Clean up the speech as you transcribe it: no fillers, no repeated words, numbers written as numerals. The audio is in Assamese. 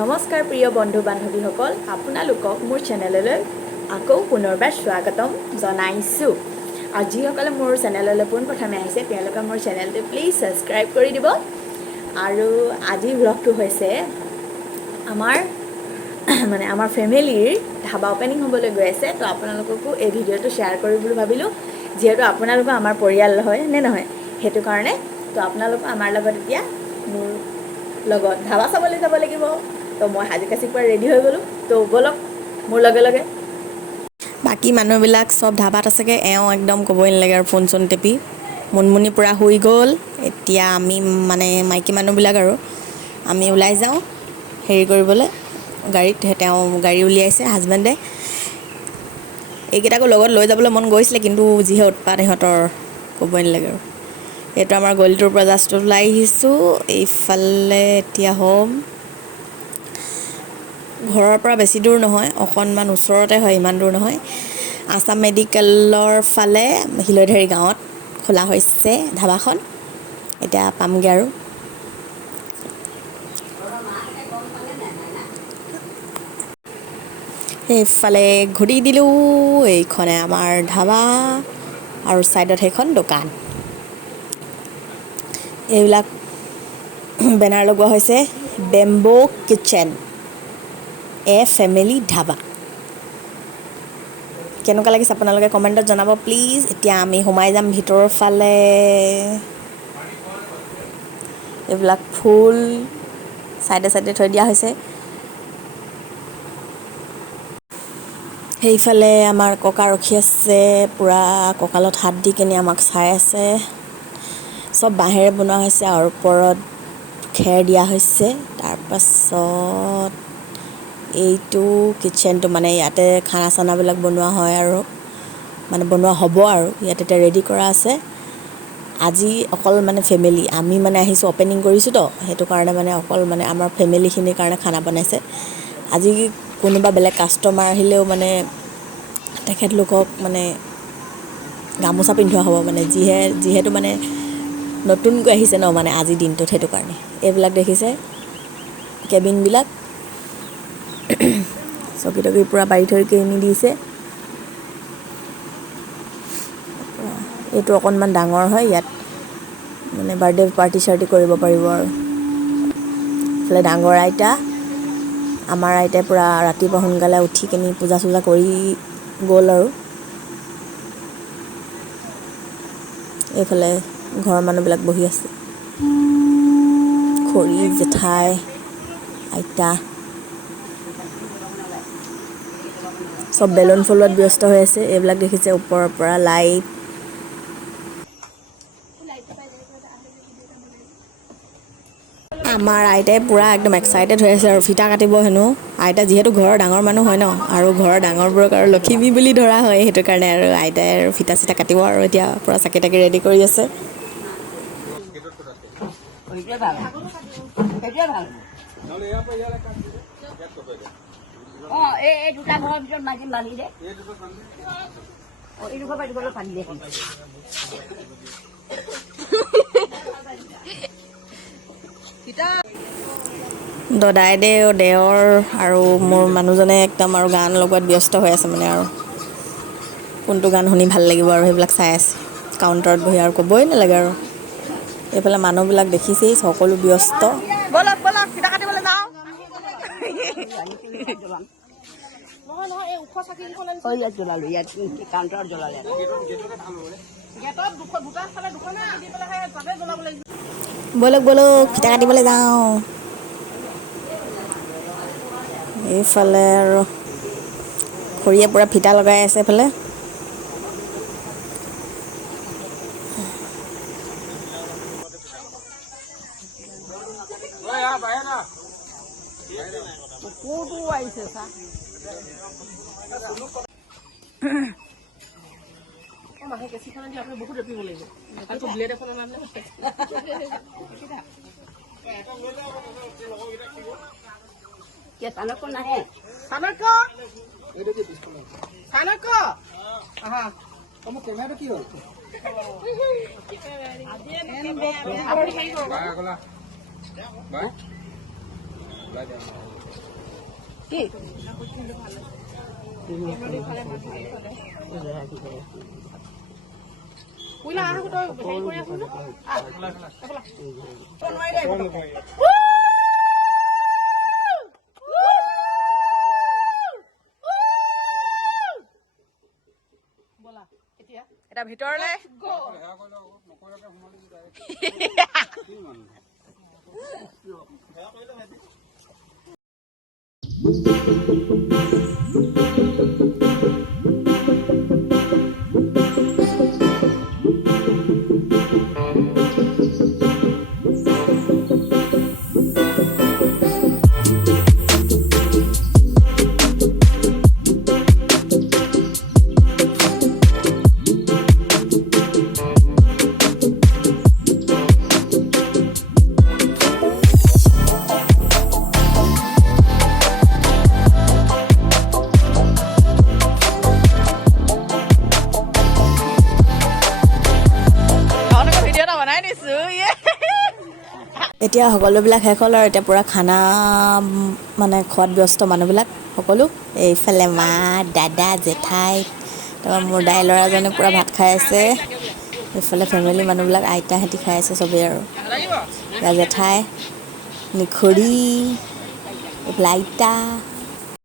নমস্কাৰ প্ৰিয় বন্ধু বান্ধৱীসকল, আপোনালোকক মোৰ চেনেললৈ আকৌ পুনৰবাৰ স্বাগতম জনাইছোঁ। আৰু যিসকলে মোৰ চেনেললৈ পোনপ্ৰথমে আহিছে তেওঁলোকে মোৰ চেনেলটো প্লিজ ছাবস্ক্ৰাইব কৰি দিব। আৰু আজিৰ ব্লগটো হৈছে আমাৰ ফেমিলিৰ ধাবা অপেনিং হ'বলৈ গৈ আছে। তো আপোনালোককো এই ভিডিঅ'টো শ্বেয়াৰ কৰিম বুলি ভাবিলোঁ, যিহেতু আপোনালোকো আমাৰ পৰিয়াল হয় নে নহয়, সেইটো কাৰণে। তো আপোনালোকো আমাৰ লগত এতিয়া মোৰ লগত ধাবা চাবলৈ যাব লাগিব। তো মই সাজি কাচি পৰা ৰেডি হৈ গ'লোঁ। তো ব'লক মোৰ লগে লগে। বাকী মানুহবিলাক চব ধাবাত আছেগৈ, এওঁ একদম ক'বই নালাগে আৰু ফোন চোন টেপি। মুনমুনি পূৰা শুই গ'ল। এতিয়া আমি মাইকী মানুহবিলাক আৰু আমি ওলাই যাওঁ হেৰি কৰিবলৈ গাড়ীত। তেওঁ গাড়ী উলিয়াইছে হাজবেণ্ডে। এইকেইটাকো লগত লৈ যাবলৈ মন গৈছিলে, কিন্তু যিহে উৎপাত ইহঁতৰ ক'বই নালাগে আৰু। এইটো আমাৰ গলিটোৰ পৰা জাষ্ট ওলাই আহিছোঁ। এইফালে এতিয়া হ'ম ঘৰৰ পৰা বেছি দূৰ নহয়, অকণমান ওচৰতে হয়, ইমান দূৰ নহয়। আছাম মেডিকেলৰ ফালে হিলৈঢেৰি গাঁৱত খোলা হৈছে ধাবাখন। এতিয়া পামগৈ আৰু। সেইফালে ঘূৰি দিলোঁ, এইখনে আমাৰ ধাবা আৰু ছাইডত সেইখন দোকান। এইবিলাক বেনাৰ লগোৱা হৈছে, bamboo kitchen a family dhaba. কেনেকুৱা লাগিছে আপোনালোকে কমেণ্টত জনাব প্লিজ। এতিয়া আমি সোমাই যাম ভিতৰৰ ফালে। এইবিলাক ফুল চাইডে চাইডে থৈ দিয়া হৈছে। সেইফালে আমাৰ ককা ৰখি আছে, পূৰা কঁকালত হাত দি কিনে আমাক চাই আছে। চব বাঁহেৰে বনোৱা হৈছে আৰু ওপৰত খেৰ দিয়া হৈছে। তাৰপাছত এইটো কিটচেনটো, মানে ইয়াতে খানা চানাবিলাক বনোৱা হয় আৰু মানে বনোৱা হ'ব আৰু ইয়াত এতিয়া ৰেডি কৰা আছে। আজি অকল মানে ফেমিলি, আমি মানে আহিছোঁ অপেনিং কৰিছোঁ তো, সেইটো কাৰণে মানে অকল মানে আমাৰ ফেমিলিখিনিৰ কাৰণে খানা বনাইছে। আজি কোনোবা বেলেগ কাষ্টমাৰ আহিলেও মানে তেখেতলোকক মানে গামোচা পিন্ধোৱা হ'ব, মানে যিহেতু মানে নতুনকৈ আহিছে ন, মানে আজিৰ দিনটোত, সেইটো কাৰণে। এইবিলাক দেখিছে কেবিনবিলাক, চকী তকী পূৰা পাৰি থৈ কিনি দিছে। এইটো অকণমান ডাঙৰ হয়, ইয়াত মানে বাৰ্থডে পাৰ্টি চাৰ্টি কৰিব পাৰিব আৰু। এইফালে ডাঙৰ আইতা, আমাৰ আইতাই পূৰা ৰাতিপুৱা সোনকালে উঠি কিনি পূজা চূজা কৰি গ'ল আৰু। এইফালে ঘৰৰ মানুহবিলাক বহি আছে, খুৰী, জেঠাই, আইতা, চব বেলুন ফুলোৱাত ব্যস্ত হৈ আছে। এইবিলাক দেখিছে ওপৰৰ পৰা লাইট। আমাৰ আইতাই পূৰা একদম এক্সাইটেড হৈ আছে আৰু ফিটা কাটিব হেনো। আইতা যিহেতু ঘৰৰ ডাঙৰ মানুহ হয় ন, আৰু ঘৰৰ ডাঙৰবোৰক আৰু লখিমী বুলি ধৰা হয়, সেইটো কাৰণে আৰু আইতাই আৰু ফিটা চিটা কাটিব আৰু এতিয়া পূৰা চাকি তাকি ৰেডি কৰি আছে। দদাইদেউ, দেওৰ আৰু মোৰ মানুহজনে একদম আৰু গান লগোৱাত ব্যস্ত হৈ আছে মানে আৰু। কোনটো গান শুনি ভাল লাগিব আৰু সেইবিলাক চাই আছে কাউণ্টাৰত বহি, আৰু ক'বই নালাগে আৰু। এইফালে মানুহবিলাক দেখিছেই সকলো ব্যস্ত। ব'লক ব'লক ফিটা কাটিবলৈ যাওঁ। ব'লক ব'লক ফিটা কাটিবলৈ যাওঁ। এইফালে আৰু খুৰীয়ে পূৰা ফিটা লগাই আছে। এইফালে এটা ভিতৰলে এতিয়া সকলোবিলাক শেষ হ'ল আৰু এতিয়া পূৰা খানা মানে খোৱাত ব্যস্ত মানুহবিলাক সকলো এইফালে মা দাদা জেঠাই তাৰপৰা মোৰ দাই ল'ৰাজনে পূৰা ভাত খাই আছে এইফালে ফেমিলি মানুহবিলাক আইতাহঁতি খাই আছে চবেই আৰু জেঠাই নিখুৰী এইফালে আইতা